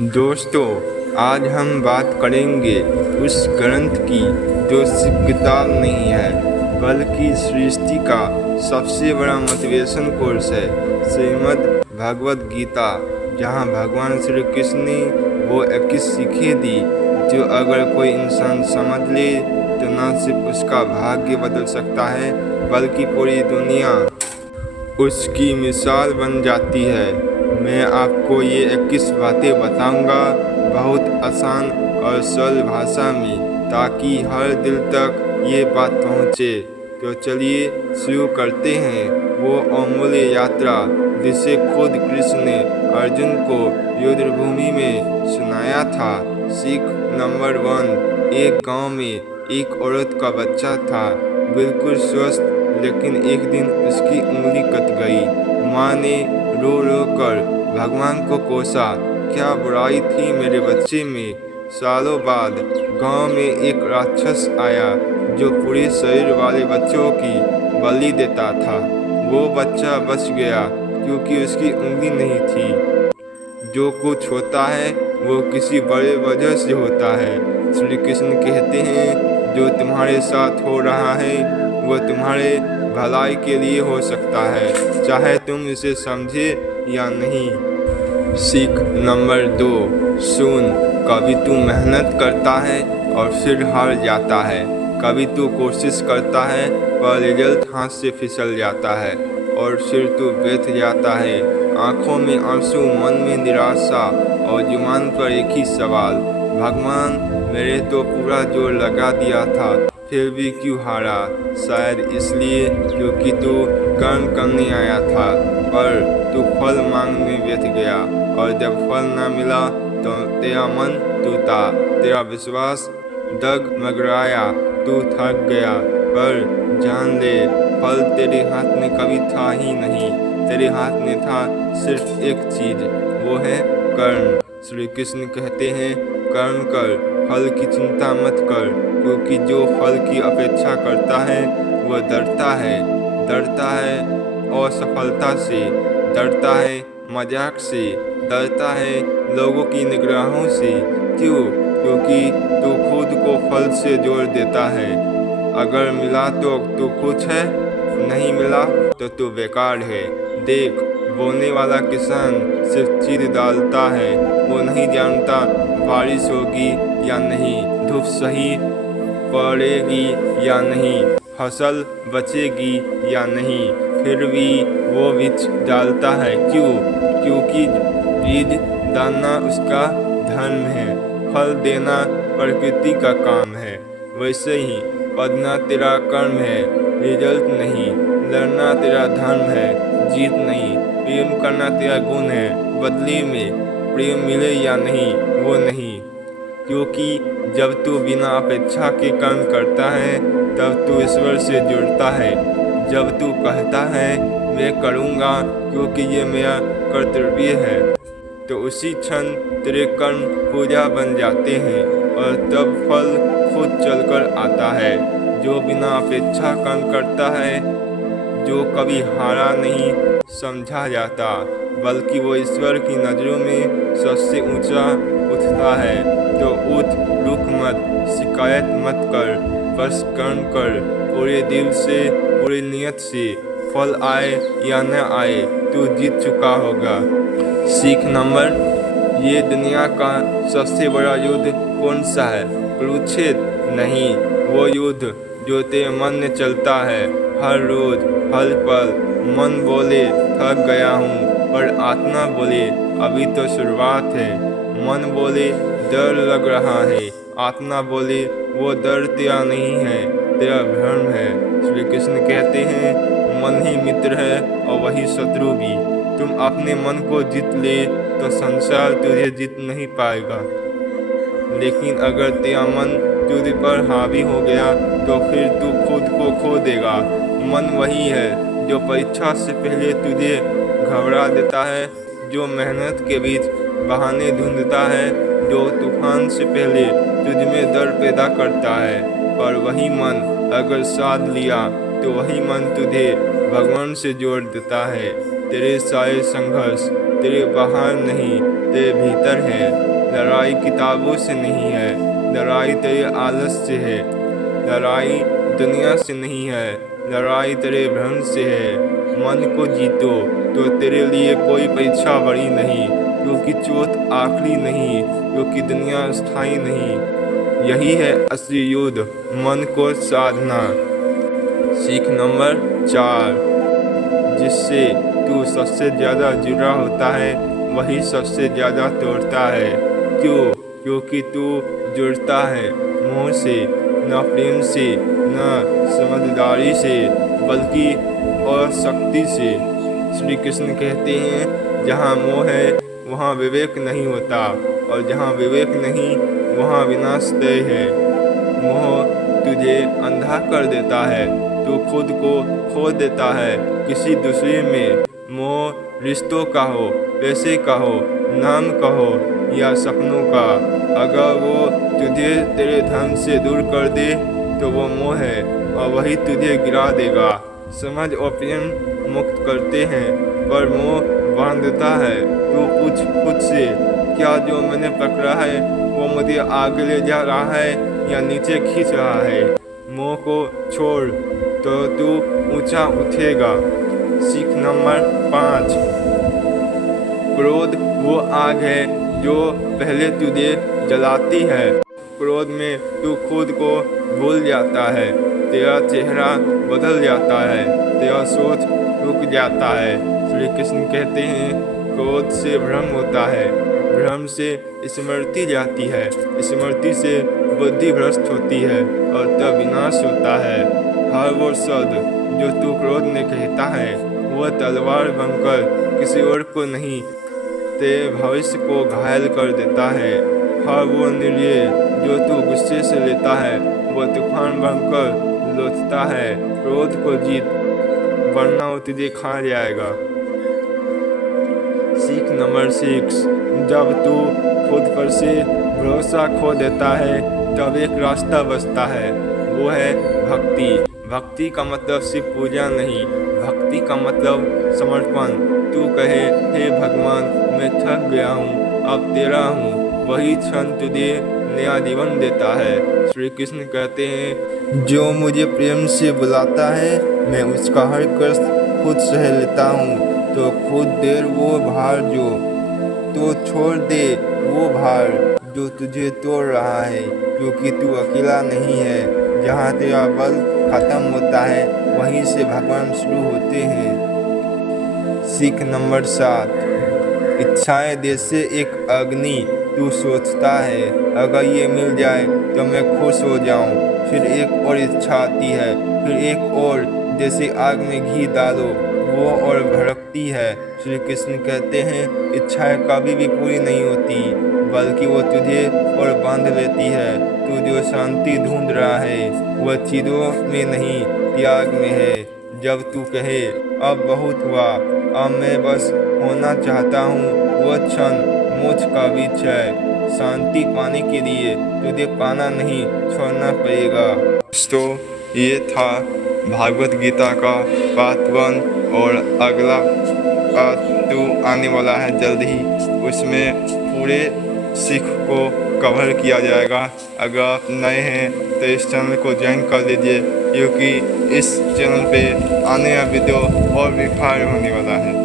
दोस्तों, आज हम बात करेंगे उस ग्रंथ की जो सिर्फ किताब नहीं है बल्कि सृष्टि का सबसे बड़ा मोटिवेशन कोर्स है, श्रीमद् भगवद गीता। जहाँ भगवान श्री कृष्ण ने वो 21 सीखें दी जो अगर कोई इंसान समझ ले तो न सिर्फ उसका भाग्य बदल सकता है बल्कि पूरी दुनिया उसकी मिसाल बन जाती है। मैं आपको ये 21 बातें बताऊंगा बहुत आसान और सरल भाषा में, ताकि हर दिल तक ये बात पहुँचे। तो चलिए शुरू करते हैं वो अमूल्य यात्रा जिसे खुद कृष्ण ने अर्जुन को युद्ध भूमि में सुनाया था। सीख नंबर 1। एक गांव में एक औरत का बच्चा था, बिल्कुल स्वस्थ, लेकिन एक दिन उसकी उंगली कट गई। माँ ने रो रो कर भगवान को कोसा, क्या बुराई थी मेरे बच्चे में। सालों बाद गांव में एक राक्षस आया जो पूरे शरीर वाले बच्चों की बलि देता था। वो बच्चा बच गया क्योंकि उसकी उंगली नहीं थी। जो कुछ होता है वो किसी बड़े वजह से होता है। श्री कृष्ण कहते हैं जो तुम्हारे साथ हो रहा है वो तुम्हारे भलाई के लिए हो सकता है, चाहे तुम इसे समझे या नहीं। सीख नंबर 2। सुन, कभी तू मेहनत करता है और फिर हार जाता है। कभी तू कोशिश करता है पर रिजल्ट हाथ से फिसल जाता है और फिर तू बैठ जाता है। आंखों में आंसू, मन में निराशा और जुबान पर एक ही सवाल, भगवान मेरे तो पूरा जोर लगा दिया था फिर भी क्यों हारा। शायद इसलिए क्योंकि तू कर्म करने आया था पर तू फल मांगने बैठ गया, और जब फल ना मिला तो तेरा मन टूटा, तेरा विश्वास डगमगाया, तू थक गया। पर जान ले, फल तेरे हाथ में कभी था ही नहीं। तेरे हाथ में था सिर्फ एक चीज, वो है कर्म। श्री कृष्ण कहते हैं कर्म कर, फल की चिंता मत कर, क्योंकि जो फल की अपेक्षा करता है वो डरता है असफलता से, डरता है मजाक से, डरता है लोगों की निगाहों से। क्यों? क्योंकि तू खुद को फल से जोड़ देता है। अगर मिला तो तू खुश है, नहीं मिला तो तू बेकार है। देख, बोने वाला किसान सिर्फ चीज डालता है, वो नहीं जानता बारिश होगी या नहीं, धूप सही पड़ेगी या नहीं, फसल बचेगी या नहीं, फिर भी वो बीज डालता है। क्यों? क्योंकि बीज डालना उसका धर्म है, फल देना प्रकृति का काम है। वैसे ही पढ़ना तेरा कर्म है, रिजल्ट नहीं। लड़ना तेरा धर्म है, जीत नहीं। प्रेम करना तेरा गुण है, बदले में प्रेम मिले या नहीं वो नहीं। क्योंकि जब तू बिना अपेक्षा के कर्म करता है तब तू ईश्वर से जुड़ता है। जब तू कहता है मैं करूँगा क्योंकि ये मेरा कर्तव्य है, तो उसी क्षण तेरे कर्म पूजा बन जाते हैं और तब फल खुद चलकर आता है। जो बिना अपेक्षा कर्म करता है, जो कभी हारा नहीं समझा जाता, बल्कि वो ईश्वर की नज़रों में सबसे ऊंचा उठता है। तो उठ, रुक मत, शिकायत मत कर, बस कर्म कर पूरे दिल से, पूरी नियत से। फल आए या न आए तू जीत चुका होगा। सीख नंबर। ये दुनिया का सबसे बड़ा युद्ध कौन सा है? कुरुक्षेत्र नहीं, वो युद्ध जो तेरे मन में चलता है हर रोज, हर पल। मन बोले थक गया हूँ, पर आत्मा बोले अभी तो शुरुआत है। मन बोले डर लग रहा है, आत्मा बोले वो डर तेरा नहीं है, तेरा भ्रम है। श्री कृष्ण कहते हैं मन ही मित्र है और वही शत्रु भी। तुम अपने मन को जीत ले तो संसार तुझे जीत नहीं पाएगा, लेकिन अगर तेरा मन तुझ पर हावी हो गया तो फिर तू खुद को खो देगा। मन वही है जो परीक्षा से पहले तुझे घबरा देता है, जो मेहनत के बीच बहाने ढूंढता है, जो तूफान से पहले तुझ में डर पैदा करता है। और वही मन अगर साथ लिया तो वही मन तुझे भगवान से जोड़ देता है। तेरे सारे संघर्ष तेरे बाहर नहीं, तेरे भीतर है। लड़ाई किताबों से नहीं है, लड़ाई तेरे आलस से है। लड़ाई दुनिया से नहीं है, लड़ाई तेरे भ्रम से है। मन को जीतो तो तेरे लिए कोई परीक्षा बड़ी नहीं, क्योंकि चोट आखिरी नहीं, क्योंकि दुनिया स्थायी नहीं। यही है असली युद्ध, मन को साधना। सीख नंबर 4, जिससे तू सबसे ज़्यादा जुड़ा होता है वही सबसे ज़्यादा तोड़ता है। क्यों? क्योंकि तू जुड़ता है मोह से, न प्रेम से, न समझदारी से, बल्कि और शक्ति से। श्री कृष्ण कहते हैं, जहाँ मोह है वहाँ विवेक नहीं होता, और जहाँ विवेक नहीं वहाँ विनाश तय है। मोह तुझे अंधा कर देता है, तू खुद को खो देता है किसी दूसरे में। मोह रिश्तों का हो, पैसे का हो, नाम का हो या सपनों का, अगर वो तुझे तेरे धर्म से दूर कर दे तो वो मोह है, और वही तुझे गिरा देगा। समझ और प्रेम मुक्त करते हैं, पर मोह बांधता है। तू पूछ खुद से, क्या जो मैंने पकड़ा है वो मुझे आगे ले जा रहा है या नीचे खींच रहा है? मोह को छोड़ तो तू ऊंचा उठेगा। सीख नंबर 5, क्रोध वो आग है जो पहले तुझे जलाती है। क्रोध में तू खुद को भूल जाता है, तेरा चेहरा बदल जाता है, तेरा सोच रुक जाता है। श्री कृष्ण कहते हैं, क्रोध से भ्रम होता है, भ्रम से स्मृति जाती है, स्मृति से बुद्धि भ्रष्ट होती है, और तब विनाश होता है। हर वो शब्द जो तू क्रोध में कहता है वह तलवार बनकर किसी और को नहीं, तेरे भविष्य को घायल कर देता है। हर वो निर्णय जो तू गुस्से से लेता है वह तूफान बनकर लौटता है। क्रोध को जीत, वरना वो तुझे खा जाएगा। सीख नंबर 6, जब तू खुद पर से भरोसा खो देता है तब एक रास्ता बचता है, वो है भक्ति। भक्ति का मतलब सिर्फ पूजा नहीं, भक्ति का मतलब समर्पण। तू कहे, हे भगवान, मैं थक गया हूँ, अब तेरा हूँ। वही क्षण तुझे नया जीवन देता है। श्री कृष्ण कहते हैं, जो मुझे प्रेम से बुलाता है मैं उसका हर कष्ट खुद सह लेता हूँ। तो खुद दे वो भार जो, तो छोड़ दे वो भार जो तुझे तोड़ रहा है, क्योंकि तू अकेला नहीं है। जहाँ तेरा बल खत्म होता है वहीं से भगवान शुरू होते हैं। सीख नंबर 7, इच्छाएं जैसे एक अग्नि। तू सोचता है, अगर ये मिल जाए तो मैं खुश हो जाऊं। फिर एक और इच्छा आती है, फिर एक और, जैसे आग में घी डालो, वो और भड़कती है। श्री कृष्ण कहते हैं, इच्छाएं कभी भी पूरी नहीं होती, बल्कि वो तुझे और बांध लेती है। तू जो शांति ढूंढ रहा है वह चीज़ों में नहीं, त्याग में है। जब तू कहे, अब बहुत हुआ, अब मैं बस होना चाहता हूँ, वह क्षण मोक्ष का वृक्ष है। शांति पाने के लिए तुझे पाना नहीं, छोड़ना पड़ेगा। दोस्तों, ये था भागवत गीता का पार्ट 1, और अगला पार्ट 2 आने वाला है जल्द ही। उसमें पूरे सिख को कवर किया जाएगा। अगर आप नए हैं तो इस चैनल को ज्वाइन कर लीजिए, क्योंकि इस चैनल पे आने वाला वीडियो और भी फायर होने वाला है।